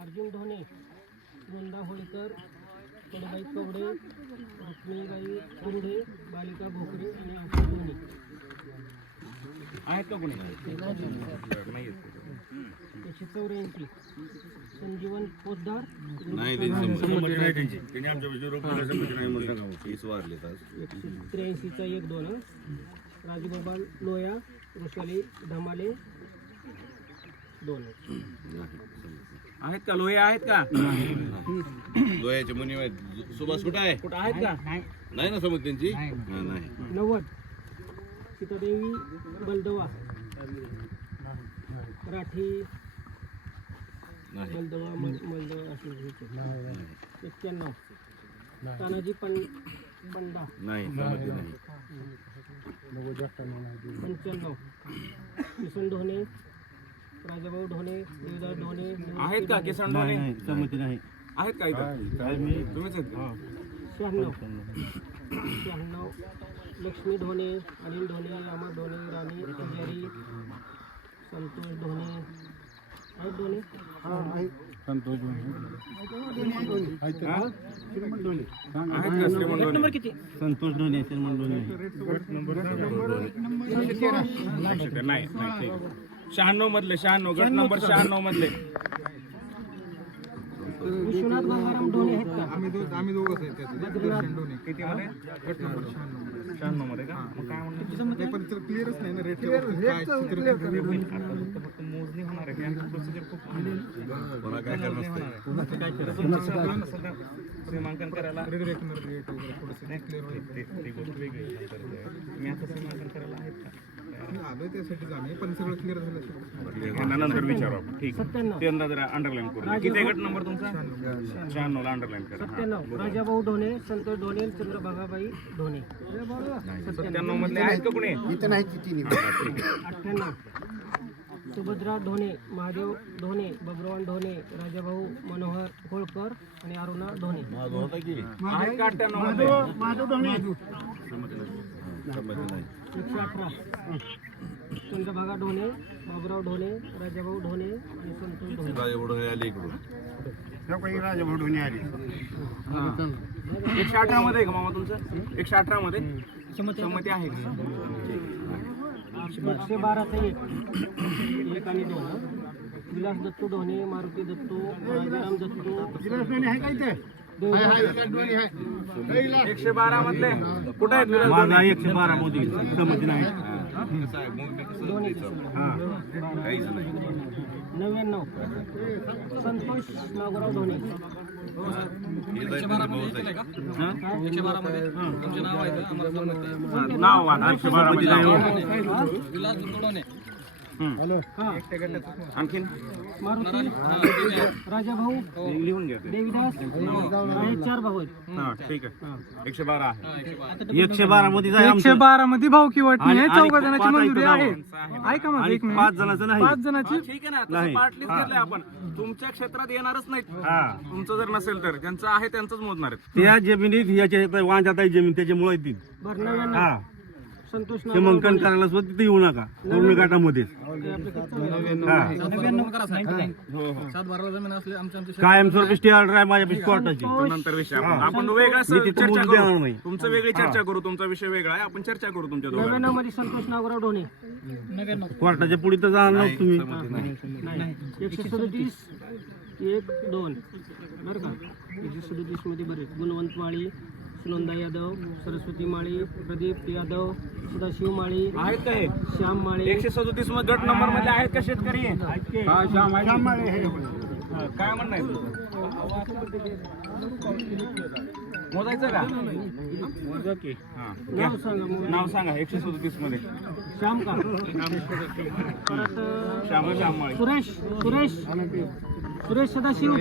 अर्जुन ढोणे, वृंदा होळकर, कडबाई कवडे, रुक्मिणीबाई कुरडे, बालिका भोकरे आणि आशा ढोणे. आहेत का कोणी? 184. संजीवन पोद्दार, नाही त्यांची संमती नाही त्यांची. त्यांनी आमच्या विरोधात संमती नाही म्हणून सांगा. केस वारले तर 183चा 1-2. राजगोपाल लोया, वृषाली धमाले 2. आहेत का? लोहे आहेत का? लोह्याचे मुनी आहेत. सुभाष कुठं आहे? कुठं आहेत का? नाही ना समज त्यांची. नाही 90. सीतादेवी बलदवा, राठी नाही बलदवा मलदवा असे. 91. तानाजी पंडा, नाही समजली नाही. 95. किसन ढोणे, राजाभाऊ ढोणे, देवदास ढोणे. आहेत का? किसन ढोणे संमती नाही. आहेत का इथं? तुम्हीच आहेत का? 96. लक्ष्मी ढोणे, अनिल ढोणे, रामा ढोणे, राणी पुजारी, संतोष ढोणे. आहेत ढोणे? संतोष आहेत का? श्रीमंत ढोणे? किती? संतोष ढोणे, श्रीमंत ढोणे. नाही 96 मधले 96 गट नंबर 96 मधले. विश्वनाथ गंगाराम ढोणे आहेत का? आम्ही दोघंच आहेत त्यात. किती मध्ये? गट नंबर 96 मध्ये का? मग काय म्हणतात? पण क्लिअरच नाही ना रेट. आता फक्त मोजणी होणार आहे. त्यांचं प्रोसिजर खूप कोणा काय करणार नसतं. सीमांकन करायला रेट वगैरे थोडंसं क्लिअर ती गोष्ट वेगळी आहे. तुम्ही आता सीमांकन करायला आहेत का? आलोय त्यासाठीच आम्ही, पण सगळं क्लिअर झालं. यांना नंतर विचारू आपण. ठीक आहे. 97. त्यांना जरा अंडरलाईन करू. किती गट नंबर तुमचा? 96 ला अंडरलाईन करा. 97. राजाभाऊ ढोणे, संतोष ढोणे, चंद्रभागाबाई ढोणे. 97 मधले आहेत का कोणी? 98. सुभद्रा ढोणे, महादेव ढोणे, बब्रवान ढोणे, राजाभाऊ मनोहर होळकर आणि अरुणा ढोणे. माझं होता की आहेत का 98 मध्ये? समजली नाही. 118. चंद्रभागा ढोणे, बाबुराव ढोणे, राजाभाऊ ढोणे आणि संतोष ढोणे. राजा बुडून आले इकडून. 118 मध्ये आहे का मामा तुमचं? 118 मध्ये संमती आहे का? 112चा 1 आणि 2. विलास दत्तू ढोणे, मारुती दत्तू, राजाराम दत्तू, 112 मधले कुठे आहेत? माझा 112 मोदी संमती नाही. कसं आहे मुंबई कसं द्यायचं? काहीच नाही. 99. संतोष नागोराव ढोणे. हे जायचं भाऊच आहे. नाव आता 112 मध्ये नाही. आणखीन मारुती, राजाभाऊ, लिहून घ्या ते. देवीदास आणि 4 भाऊ आहेत. हा ठीक आहे. 112 आहे. 112 मध्ये जाय आमचं. 112 मध्ये भाऊ की वाटणी आहे. आणि 14 जणांची पाच मंजुरी आहेत आहे. गावात. ऐका माझं आणि एक मिनिट. 5 जणांचं नाही. 5 जणांची ठीक आहे ना. तसं नाही. पार्ट लिस्ट घेतलंय आपण. तुमच्या क्षेत्रात येणारच नाहीत. हा. तुमचं जर नसेल तर ज्यांचं आहे त्यांचंच मोजणार आहेत. त्या जमिनीत याच्या वांजात आहे जमीन त्याच्यामुळे येतील. बरं 99. हा संतोष सीमांकन करायला सुद्धा तिथे येऊ नका. करुणी घाटामध्ये कायमस्वरूपी स्टे ऑर्डर आहे माझ्या कोर्टाची. तो नंतर विषय आपण वेगळा मी तिथे चर्चा मोजून देणार करू. नाही. तुमचं वेगळी चर्चा करू. तुमचा विषय वेगळा आहे. आपण चर्चा करू तुमच्या दोघांची. 99 मध्ये संतोष नागोराव ढोणे. कोर्टाच्या पुढे तर जाणार नाही तुम्ही. नाही. 137 1-2. बरं का? 137 मध्ये बरेच. गुणवंत माळी, सुनंदा यादव, सरस्वती माळी, प्रदीप यादव, सदाशिव माळी, आहेत का हे? श्याम माळी. 137 मध्ये गट नंबर मध्ये आहेत का शेतकरी? श्याम माळी. काय म्हणणं आहे? मोजायचं का? मोजा की. हा. नाव सांगा मग. नाव सांगा 137 मध्ये. श्याम का? परत श्याम माळी. सुरेश सदाशिव.